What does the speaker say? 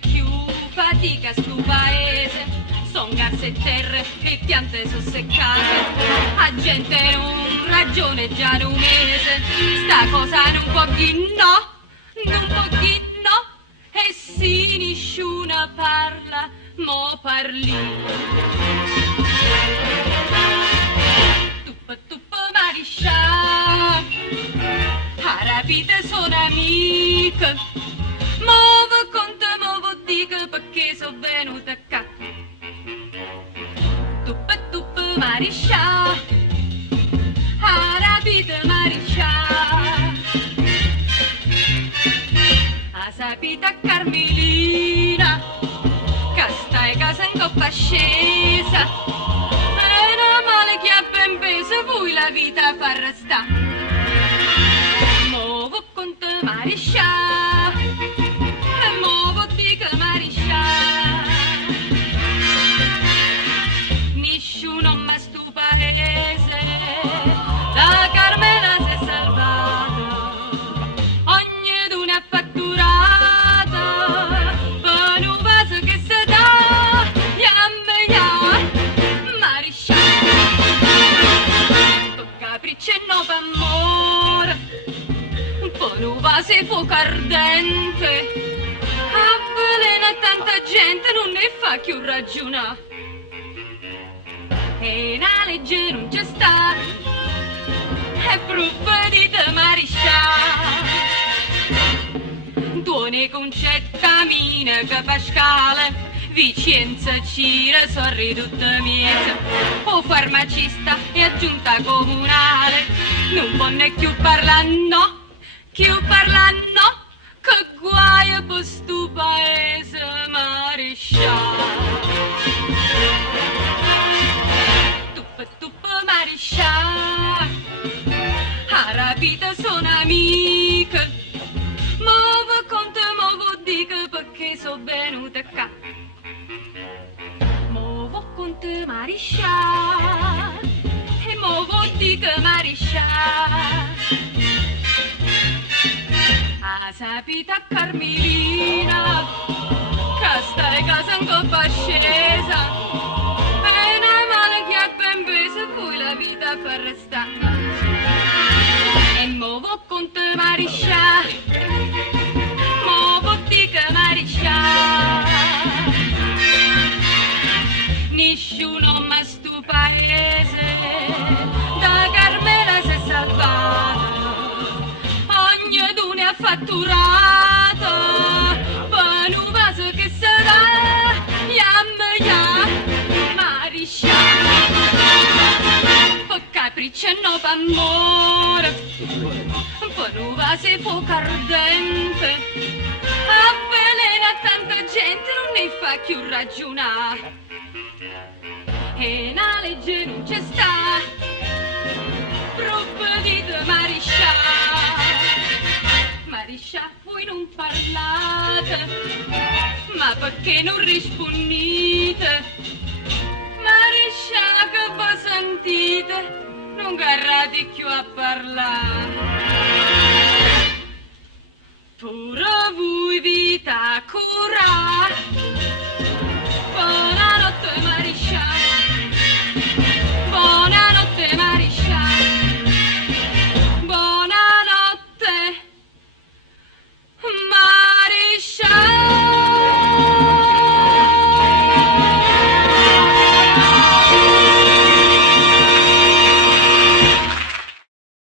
più fatica stu paese, son gas e terre e piante so seccate, a gente non ragione già un mese, sta cosa non può chi no, non può chi no, e si nisciuna parla, mo parli. Tuppa mariscia, arabite sono amiche, muovo con te, muovo dico perché sono venuta qua. Tuppa mariscia, arabite mariscia, a sapita Carmelina, che stai casa in coppa scesa, e non male che ha ben peso, poi la vita fa resta. Muovo con te mariscia, e muovo dico mariscia, nessuno ma stu paese, la Carmela si è salvata, ognuno è fatturata, per un vaso che si dà, mariscia, per capriccio e no per amore, per un vaso e fuoco ardente, avvelena tanta gente, non ne fa più ragionare. E la legge non c'è sta, è provvedita mariscia, tuone concetta mina che fa scale, Vicenza Cira sono ridotte miese, o farmacista e aggiunta comunale, non può ne più parlare no, più parlare no, che guai per stu paese mariscia. Tuppa mariscia, arabite sono amiche, muovo con te, muovo dico perché sono venuta qua. Muovo con te mariscia, e muovo dico mariscia, a sapita Carmelina, che stai casa in coppa scesa, poi la vita per restare. E muovo con te mariscia, muovo dico mariscia, nessuno ma stu paese, da Carmela si è salvata, ognuno è fatturato, per un vaso che sarà, mariscia, capriccio e no d'amore, per un vaso e fuoco ardente, avvelena tanta gente, non ne fa più ragionare. E la legge non c'è sta, provvedite mariscia, mariscia voi non parlate, ma perché non rispondete? Mariscia che voi sentite, non garrate più a parlare. Pure voi vita curare,